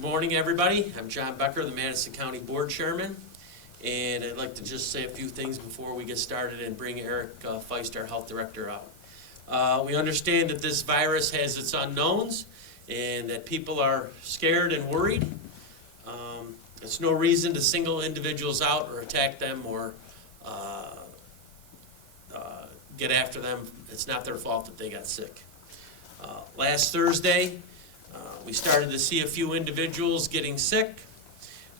Good morning, everybody. I'm John Becker, the Madison County Board Chairman, and I'd like to just say a few things before we get started and bring Eric Feist, our Health Director, out. We understand that this virus has its unknowns and that people are scared and worried. It's no reason to single individuals out or attack them or get after them. It's not their fault that they got sick. Last Thursday, we started to see a few individuals getting sick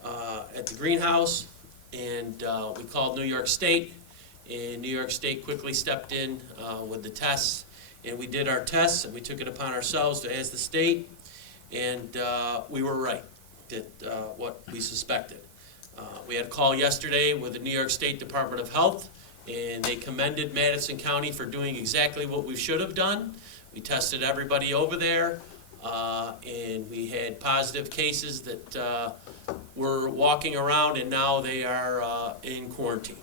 at the greenhouse, and we called New York State, and New York State quickly stepped in with the tests, and we did our tests, and we took it upon ourselves to ask the state, and we were right that what we suspected. We had a call yesterday with the New York State Department of Health, and they commended Madison County for doing exactly what we should have done. We tested everybody over there. And we had positive cases that were walking around, and now they are in quarantine.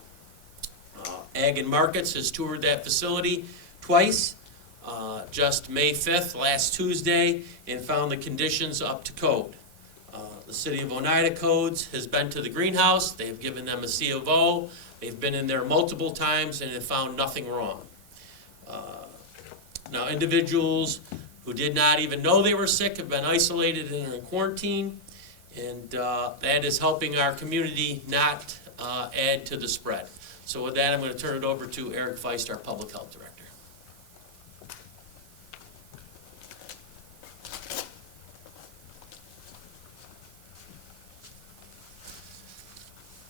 Ag and Markets has toured that facility twice, just May 5th, last Tuesday, and found the conditions up to code. The City of Oneida Codes has been to the greenhouse. They have given them a C of O. They've been in there multiple times and have found nothing wrong. Now, individuals who did not even know they were sick have been isolated and are in quarantine, and that is helping our community not add to the spread. So with that, I'm going to turn it over to Eric Feist, our Public Health Director.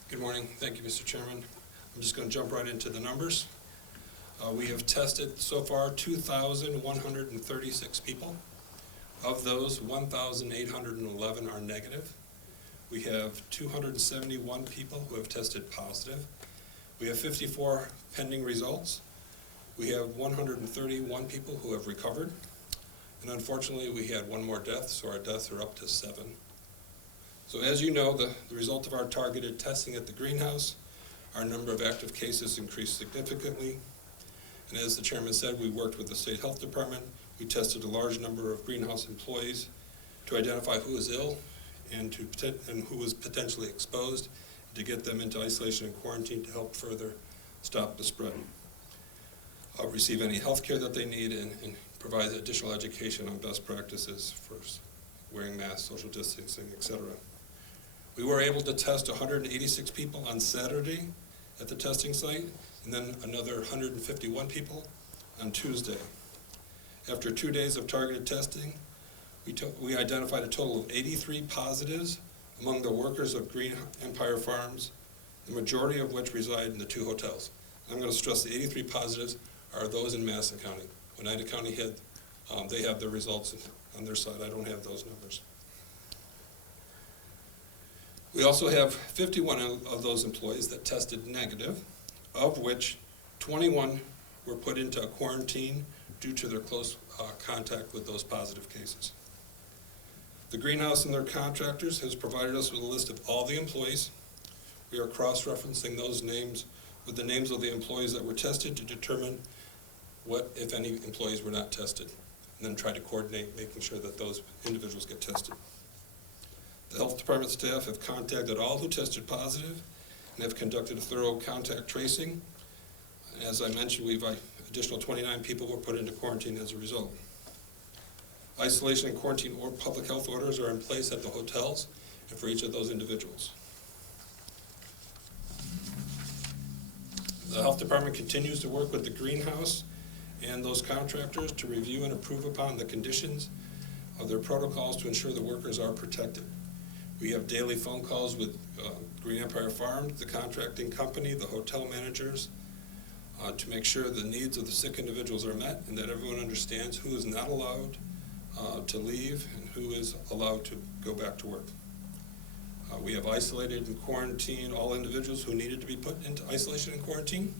Good morning. Thank you, Mr. Chairman. I'm just going to jump right into the numbers. We have tested so far 2,136 people. Of those, 1,811 are negative. We have 271 people who have tested positive. We have 54 pending results. We have 131 people who have recovered. And unfortunately, we had one more death, so our deaths are up to 7. So as you know, the result of our targeted testing at the greenhouse, our number of active cases increased significantly. And as the chairman said, we worked with the state health department. We tested a large number of greenhouse employees to identify who was ill and who was potentially exposed, to get them into isolation and quarantine to help further stop the spread. Receive any health care that they need and provide additional education on best practices for wearing masks, social distancing, etc. We were able to test 186 people on Saturday at the testing site, and then another 151 people on Tuesday. After 2 days of targeted testing, we identified a total of 83 positives among the workers of Green Empire Farms, the majority of which reside in the 2 hotels. I'm going to stress the 83 positives are those in Madison County. Oneida County they have the results on their side. I don't have those numbers. We also have 51 of those employees that tested negative, of which 21 were put into a quarantine due to their close contact with those positive cases. The greenhouse and their contractors has provided us with a list of all the employees. We are cross-referencing those names with the names of the employees that were tested to determine what, if any, employees were not tested, and then try to coordinate making sure that those individuals get tested. The health department staff have contacted all who tested positive and have conducted a thorough contact tracing. As I mentioned, additional 29 people were put into quarantine as a result. Isolation and quarantine or public health orders are in place at the hotels and for each of those individuals. The health department continues to work with the greenhouse and those contractors to review and approve upon the conditions of their protocols to ensure the workers are protected. We have daily phone calls with Green Empire Farms, the contracting company, the hotel managers, to make sure the needs of the sick individuals are met and that everyone understands who is not allowed to leave and who is allowed to go back to work. We have isolated and quarantined all individuals who needed to be put into isolation and quarantine.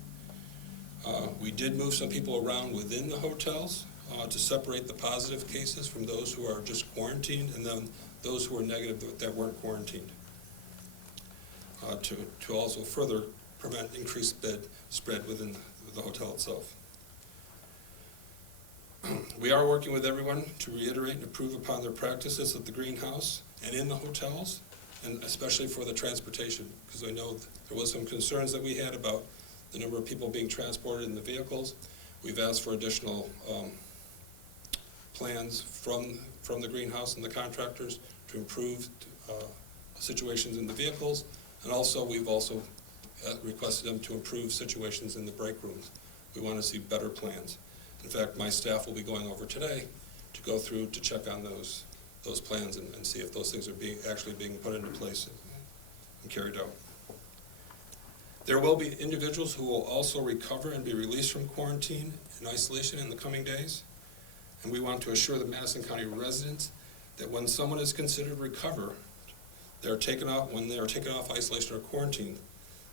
We did move some people around within the hotels to separate the positive cases from those who are just quarantined, and then those who were negative that weren't quarantined, to also further prevent increased spread within the hotel itself. We are working with everyone to reiterate and improve upon their practices at the greenhouse and in the hotels, and especially for the transportation, because I know there was some concerns that we had about the number of people being transported in the vehicles. We've asked for additional plans from the greenhouse and the contractors to improve situations in the vehicles, and also we've also requested them to improve situations in the break rooms. We want to see better plans. In fact, my staff will be going over today to go through to check on those plans and see if those things are actually being put into place and carried out. There will be individuals who will also recover and be released from quarantine and isolation in the coming days. And we want to assure the Madison County residents that when someone is considered recovered, when they are taken off isolation or quarantine,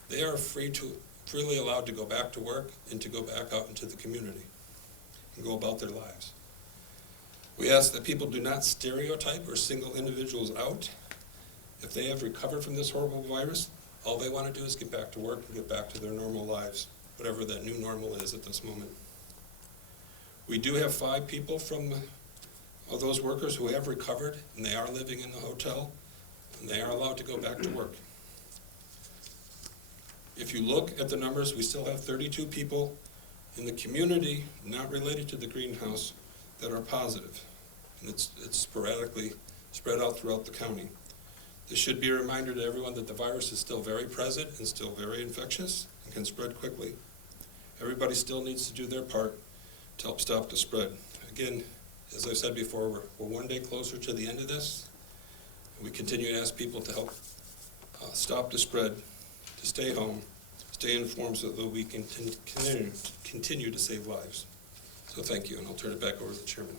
they are freely allowed to go back to work and to go back out into the community and go about their lives. We ask that people do not stereotype or single individuals out. If they have recovered from this horrible virus, all they want to do is get back to work and get back to their normal lives, whatever that new normal is at this moment. We do have 5 people of those workers who have recovered, and they are living in the hotel, and they are allowed to go back to work. If you look at the numbers, we still have 32 people in the community not related to the greenhouse that are positive, and it's sporadically spread out throughout the county. This should be a reminder to everyone that the virus is still very present and still very infectious and can spread quickly. Everybody still needs to do their part to help stop the spread. Again, as I've said before, we're one day closer to the end of this, and we continue to ask people to help stop the spread, to stay home, stay informed so that we can continue to save lives. So thank you, and I'll turn it back over to the chairman.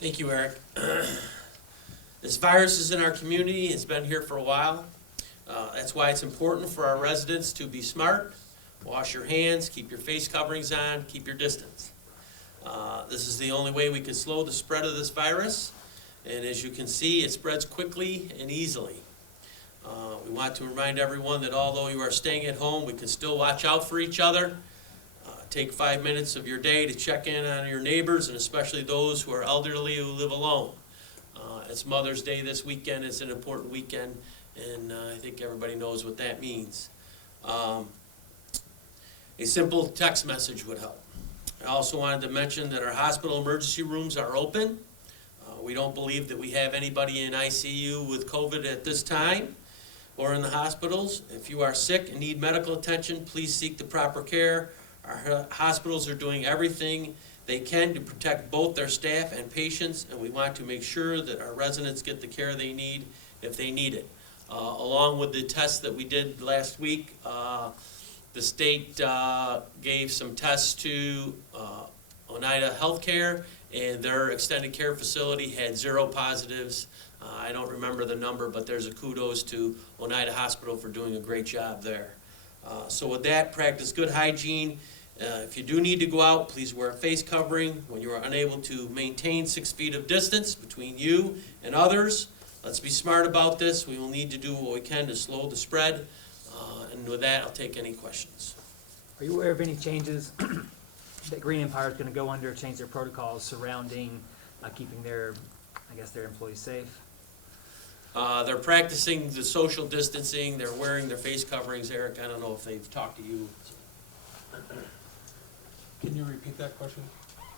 Thank you, Eric. This virus is in our community. It's been here for a while. That's why it's important for our residents to be smart, wash your hands, keep your face coverings on, keep your distance. This is the only way we can slow the spread of this virus. And as you can see, it spreads quickly and easily. We want to remind everyone that although you are staying at home, we can still watch out for each other. Take 5 minutes of your day to check in on your neighbors, and especially those who are elderly who live alone. It's Mother's Day this weekend. It's an important weekend, and I think everybody knows what that means. A simple text message would help. I also wanted to mention that our hospital emergency rooms are open. We don't believe that we have anybody in ICU with COVID at this time or in the hospitals. If you are sick and need medical attention, please seek the proper care. Our hospitals are doing everything they can to protect both their staff and patients, and we want to make sure that our residents get the care they need if they need it. Along with the tests that we did last week, the state gave some tests to Oneida Healthcare, and their extended care facility had 0 positives. I don't remember the number, but there's a kudos to Oneida Hospital for doing a great job there. So with that, practice good hygiene. If you do need to go out, please wear a face covering. When you are unable to maintain 6 feet of distance between you and others, let's be smart about this. We will need to do what we can to slow the spread. And with that, I'll take any questions. Are you aware of any changes that Green Empire is going to go under, change their protocols surrounding keeping their employees safe? They're practicing the social distancing. They're wearing their face coverings. Eric, I don't know if they've talked to you. Can you repeat that question?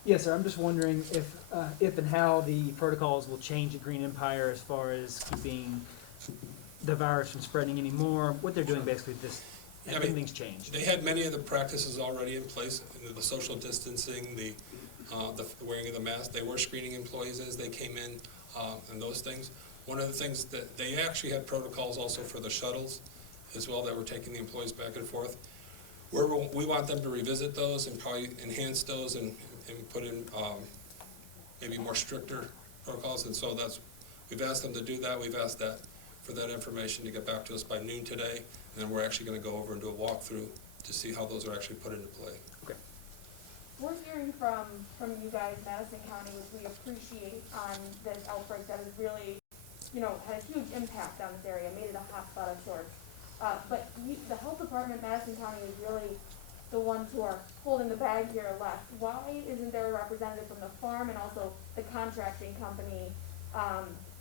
Yes, sir. I'm just wondering if and how the protocols will change at Green Empire as far as keeping the virus from spreading anymore. What they're doing basically, everything's changed. They had many of the practices already in place, the social distancing, the wearing of the mask. They were screening employees as they came in, and those things. One of the things that they actually had protocols also for the shuttles as well that were taking the employees back and forth. We want them to revisit those and probably enhance those and put in maybe more stricter protocols. And so we've asked them to do that. We've asked for that information to get back to us by noon today. And then we're actually going to go over and do a walkthrough to see how those are actually put into play. Okay. We're hearing from you guys, Madison County, which we appreciate on this outbreak that has really, had a huge impact on this area, made it a hotspot of sorts. but the health department, Madison County is really the ones who are holding the bag here left. Why isn't there a representative from the farm and also the contracting company,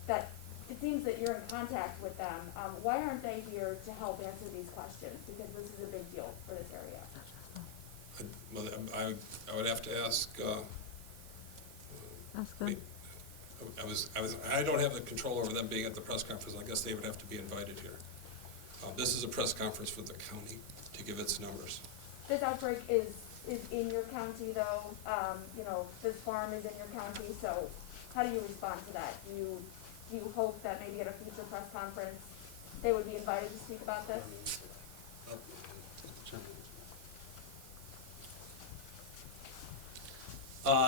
that, it seems that you're in contact with them. Why aren't they here to help answer these questions? Because this is a big deal for this area. Well, I would have to ask, Ask them. wait, I don't have the control over them being at the press conference. I guess they would have to be invited here. This is a press conference for the county to give its numbers. This outbreak is in your county though, you know, this farm is in your county, so how do you respond to that? Do you hope that maybe at a future press conference, they would be invited to speak about this?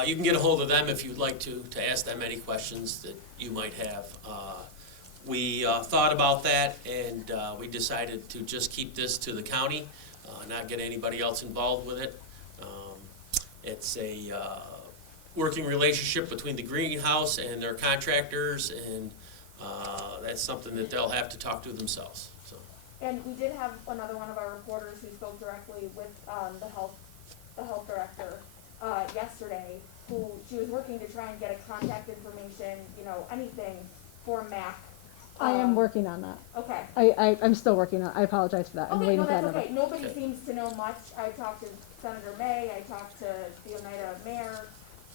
You can get a hold of them if you'd like to ask them any questions that you might have. We thought about that, and we decided to just keep this to the county, not get anybody else involved with it. It's a working relationship between the greenhouse and their contractors, and that's something that they'll have to talk to themselves. So. And we did have another one of our reporters who spoke directly with the health director yesterday, who she was working to try and get a contact information, you know, anything for Mac. I am working on that. Okay. I'm still working on it. I apologize for that. I'm Okay, waiting no, for that that's number. okay. Nobody seems to know much. I talked to Senator May, I talked to the Oneida mayor.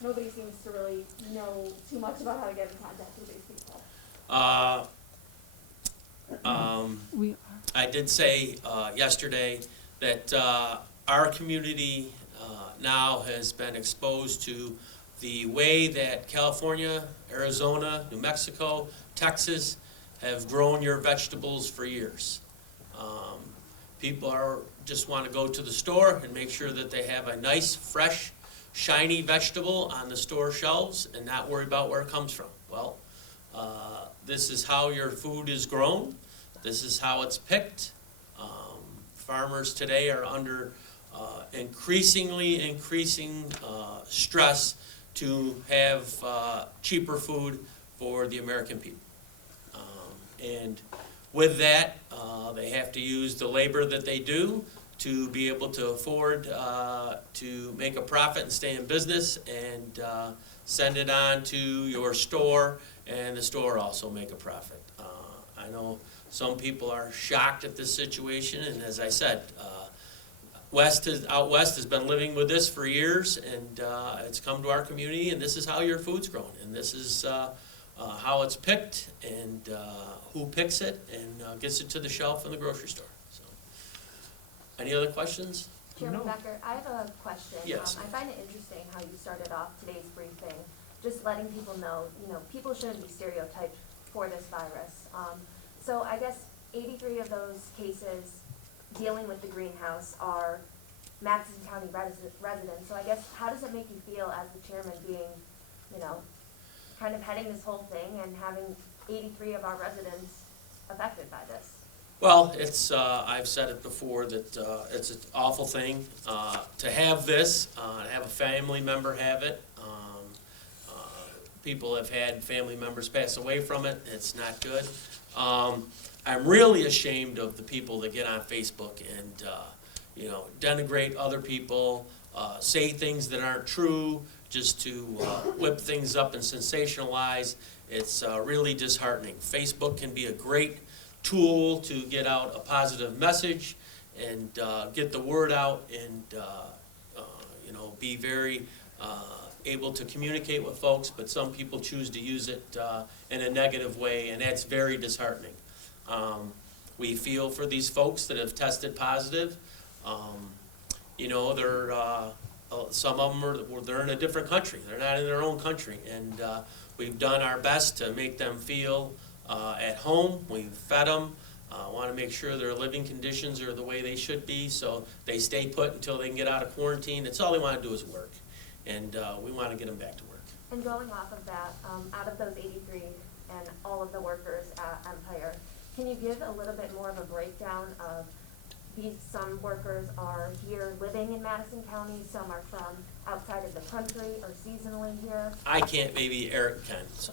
Nobody seems to really know too much about how to get in contact with these people. We are. I did say yesterday that our community now has been exposed to the way that California, Arizona, New Mexico, Texas have grown your vegetables for years. People just want to go to the store and make sure that they have a nice, fresh, shiny vegetable on the store shelves and not worry about where it comes from. Well, this is how your food is grown. This is how it's picked. Farmers today are under increasing stress to have cheaper food for the American people. And with that, they have to use the labor that they do to be able to afford to make a profit and stay in business, and send it on to your store, and the store also make a profit. I know some people are shocked at this situation, and as I said, out west has been living with this for years, and it's come to our community, and this is how your food's grown, and this is how it's picked, and who picks it, and gets it to the shelf in the grocery store. So, any other questions? Chairman Becker, I have a question. Yes. I find it interesting how you started off today's briefing, just letting people know, people shouldn't be stereotyped for this virus. So I guess 83 of those cases dealing with the greenhouse are Madison County residents. So I guess, how does it make you feel as the chairman being, kind of heading this whole thing and having 83 of our residents affected by this? Well, it's, I've said it before, that it's an awful thing to have this, have a family member have it. People have had family members pass away from it. It's not good. I'm really ashamed of the people that get on Facebook and, denigrate other people, say things that aren't true, just to whip things up and sensationalize. It's really disheartening. Facebook can be a great tool to get out a positive message and get the word out, and be very able to communicate with folks, but some people choose to use it in a negative way, and that's very disheartening. We feel for these folks that have tested positive. They're some of them they're in a different country. They're not in their own country, and we've done our best to make them feel at home. We've fed them. Want to make sure their living conditions are the way they should be, so they stay put until they can get out of quarantine. That's all they want to do is work, and we want to get them back to work. And going off of that, out of those 83 and all of the workers at Empire, can you give a little bit more of a breakdown of some workers are here living in Madison County, some are from outside of the country or seasonally here? I can't, maybe Eric can, so.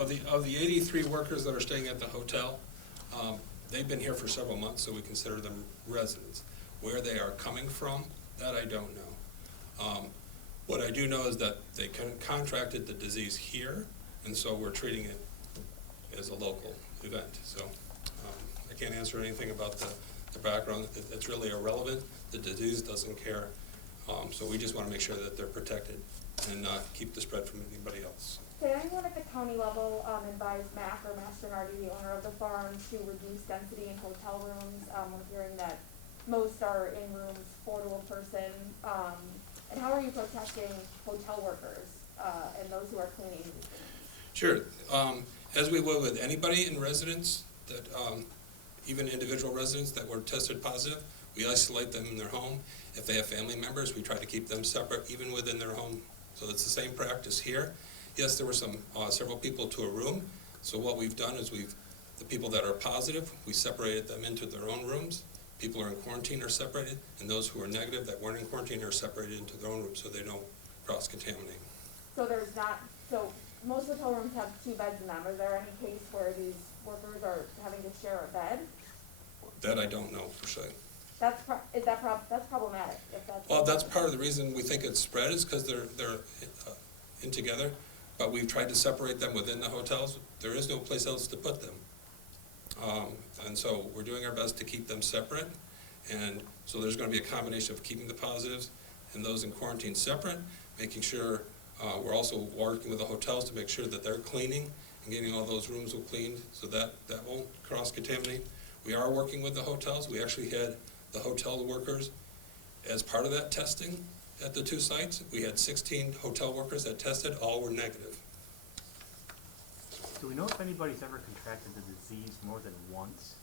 Of the 83 workers that are staying at the hotel, they've been here for several months, so we consider them residents. Where they are coming from, that I don't know. What I do know is that they contracted the disease here, and so we're treating it as a local event. So I can't answer anything about the background. It's really irrelevant. The disease doesn't care. So we just want to make sure that they're protected and not keep the spread from anybody else. Did anyone at the county level advise Mac or Masternardi, the owner of the farm, to reduce density in hotel rooms? We're hearing that most are in rooms 4 to a person. And how are you protecting hotel workers and those who are cleaning these rooms? Sure. As we would with anybody in residence, that even individual residents that were tested positive, we isolate them in their home. If they have family members, we try to keep them separate, even within their home. So it's the same practice here. Yes, there were several people to a room. So what we've done is the people that are positive, we separated them into their own rooms. People who are in quarantine are separated, and those who are negative that weren't in quarantine are separated into their own rooms so they don't cross-contaminate. So most hotel rooms have 2 beds in them. Is there any case where these workers are having to share a bed? That I don't know per se. That's problematic if that's. Well, that's part of the reason we think it's spread is because they're in together, but we've tried to separate them within the hotels. There is no place else to put them. And so we're doing our best to keep them separate. And so there's going to be a combination of keeping the positives and those in quarantine separate, making sure we're also working with the hotels to make sure that they're cleaning and getting all those rooms cleaned so that won't cross-contaminate. We are working with the hotels. We actually had the hotel workers as part of that testing at the 2 sites. We had 16 hotel workers that tested, all were negative. Do we know if anybody's ever contracted the disease more than once?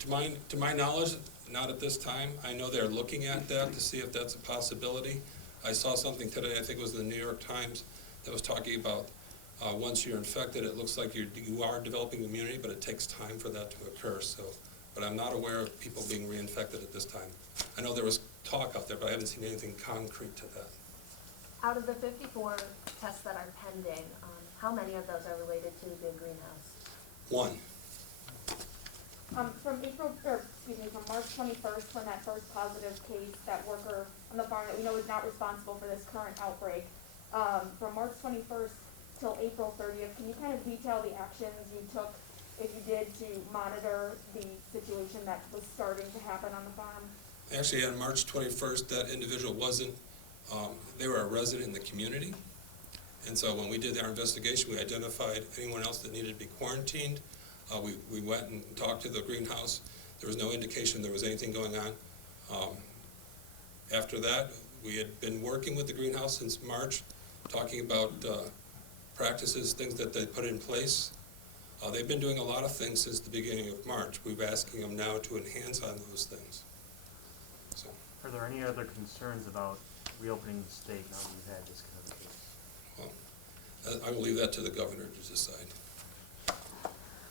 To my knowledge, not at this time. I know they're looking at that to see if that's a possibility. I saw something today, I think it was in the New York Times, that was talking about once you're infected, it looks like you are developing immunity, but it takes time for that to occur. So, but I'm not aware of people being reinfected at this time. I know there was talk out there, but I haven't seen anything concrete to that. Out of the 54 tests that are pending, how many of those are related to the greenhouse? 1. From March 21st, when that first positive case, that worker on the farm that we know is not responsible for this current outbreak, from March 21st till April 30th, can you kind of detail the actions you took, if you did, to monitor the situation that was starting to happen on the farm? Actually, on March 21st, that individual wasn't, they were a resident in the community. And so when we did our investigation, we identified anyone else that needed to be quarantined. We went and talked to the greenhouse. There was no indication there was anything going on. After that, we had been working with the greenhouse since March, talking about practices, things that they put in place. They've been doing a lot of things since the beginning of March. We've been asking them now to enhance on those things. So, Are there any other concerns about reopening the state now that we've had this kind of a case? well, I will leave that to the governor to decide.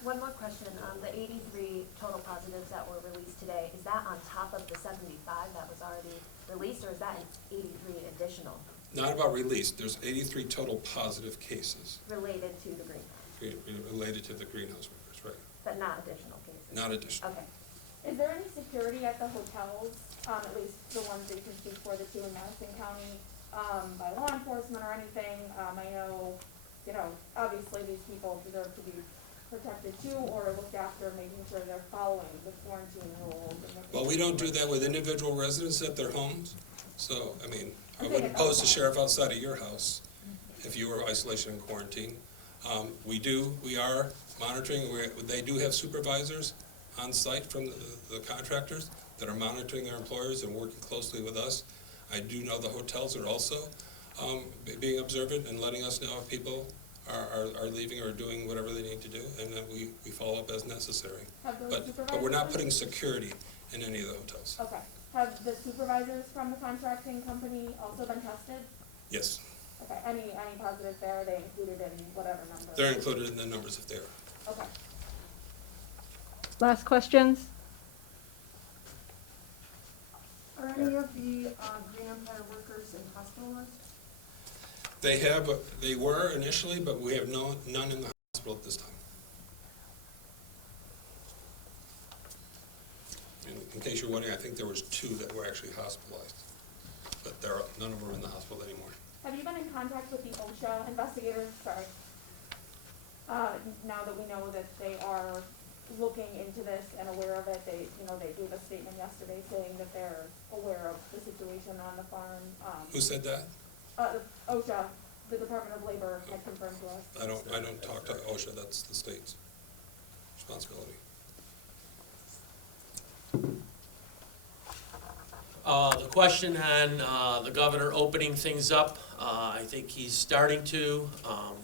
One more question. The 83 total positives that were released today, is that on top of the 75 that was already released, or is that 83 additional Not about release. There's 83 total positive cases related to the greenhouse, related to the greenhouse workers, right? but not additional cases? Not additional. Okay. Is there any security at the hotels, at least the ones that you can speak for, the 2 in Madison County, by law enforcement or anything? I know, obviously these people deserve to be protected too, or looked after, making sure they're following the quarantine rules. Well, we don't do that with individual residents at their homes. So, I mean, I wouldn't post a sheriff outside of your house if you were isolation and quarantine. We are monitoring. They do have supervisors on site from the contractors that are monitoring their employers and working closely with us. I do know the hotels are also being observant and letting us know if people are leaving or doing whatever they need to do, and then we follow up as necessary. But we're not putting security in any of the hotels. Okay. Have the supervisors from the contracting company also been tested? Yes, Okay. Any positives there? Are they included in whatever number? they're included in the numbers if they are. Okay. Last questions? Are any of the Green Empire workers in hospital list? They were initially, but we have none in the hospital at this time. In case you're wondering, I think there was 2 that were actually hospitalized, but none of them are in the hospital anymore. Have you been in contact with the OSHA investigators? Sorry. Now that we know that they are looking into this and aware of it, they gave a statement yesterday saying that they're aware of the situation on the farm. Who said that? OSHA, the Department of Labor, had confirmed to us. I don't talk to OSHA, that's the state's responsibility. The question on the governor opening things up, I think he's starting to.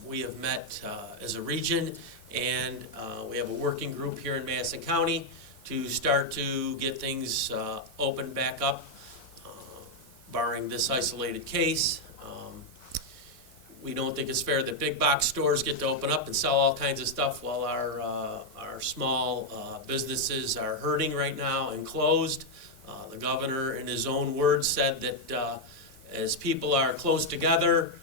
We have met as a region, and we have a working group here in Madison County to start to get things opened back up, barring this isolated case. We don't think it's fair that big box stores get to open up and sell all kinds of stuff while our small businesses are hurting right now and closed. The governor, in his own words, said that as people are close together,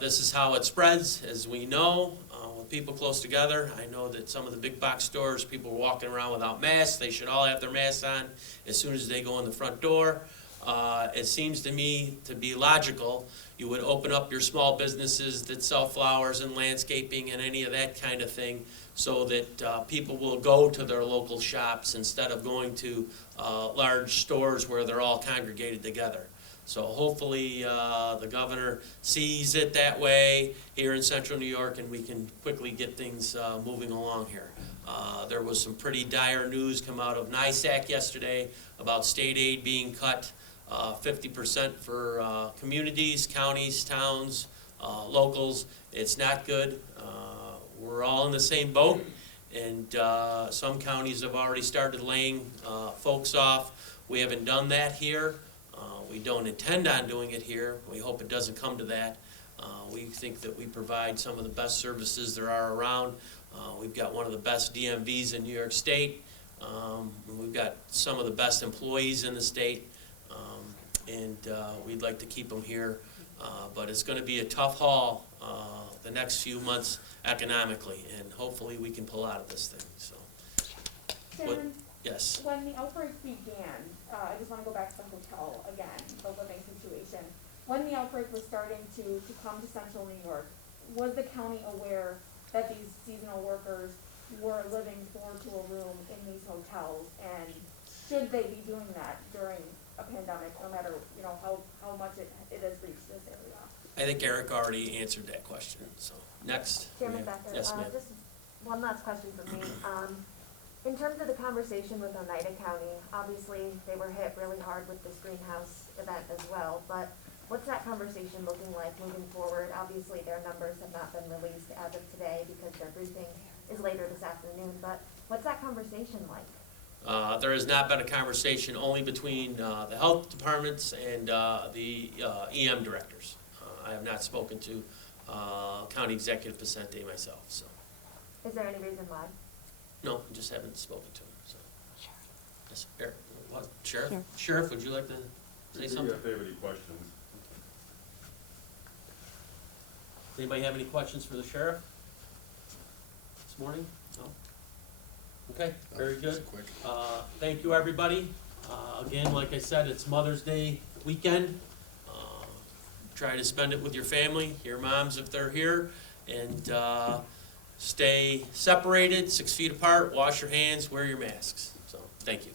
this is how it spreads, as we know. With people close together, I know that some of the big box stores, people are walking around without masks. They should all have their masks on as soon as they go in the front door. It seems to me to be logical. You would open up your small businesses that sell flowers and landscaping and any of that kind of thing, so that people will go to their local shops instead of going to large stores where they're all congregated together. So hopefully the governor sees it that way here in central New York, and we can quickly get things moving along here. There was some pretty dire news come out of NISAC yesterday about state aid being cut 50% for communities, counties, towns, locals. It's not good. We're all in the same boat, and some counties have already started laying folks off. We haven't done that here. We don't intend on doing it here. We hope it doesn't come to that. We think that we provide some of the best services there are around. We've got one of the best DMVs in New York State. We've got some of the best employees in the state, and we'd like to keep them here. But it's going to be a tough haul the next few months economically, and hopefully we can pull out of this thing. So, Chairman, yes. when the outbreak began, I just want to go back to the hotel again, the living situation. When the outbreak was starting to come to central New York, was the county aware that these seasonal workers were living 4 to a room in these hotels? And should they be doing that during a pandemic, no matter, how much it has reached this area? I think Eric already answered that question. So next. Chairman Becker, Yes, ma'am. just one last question for me. In terms of the conversation with Oneida County, obviously they were hit really hard with this greenhouse event as well, but what's that conversation looking like moving forward? Obviously their numbers have not been released as of today because their briefing is later this afternoon, but what's that conversation like? There has not been a conversation, only between the health departments and the EM directors. I have not spoken to County Executive Vicente myself, so. Is there any reason why? No, I just haven't spoken to him, so. Yes, Eric, what, Sheriff? Sure. Sheriff, would you like to say something? If they have any questions. Does anybody have any questions for the sheriff this morning? No? Okay, very good. Quick. Thank you, everybody. Again, like I said, it's Mother's Day weekend. Try to spend it with your family, your moms if they're here, and stay separated, 6 feet apart, wash your hands, wear your masks. So, thank you.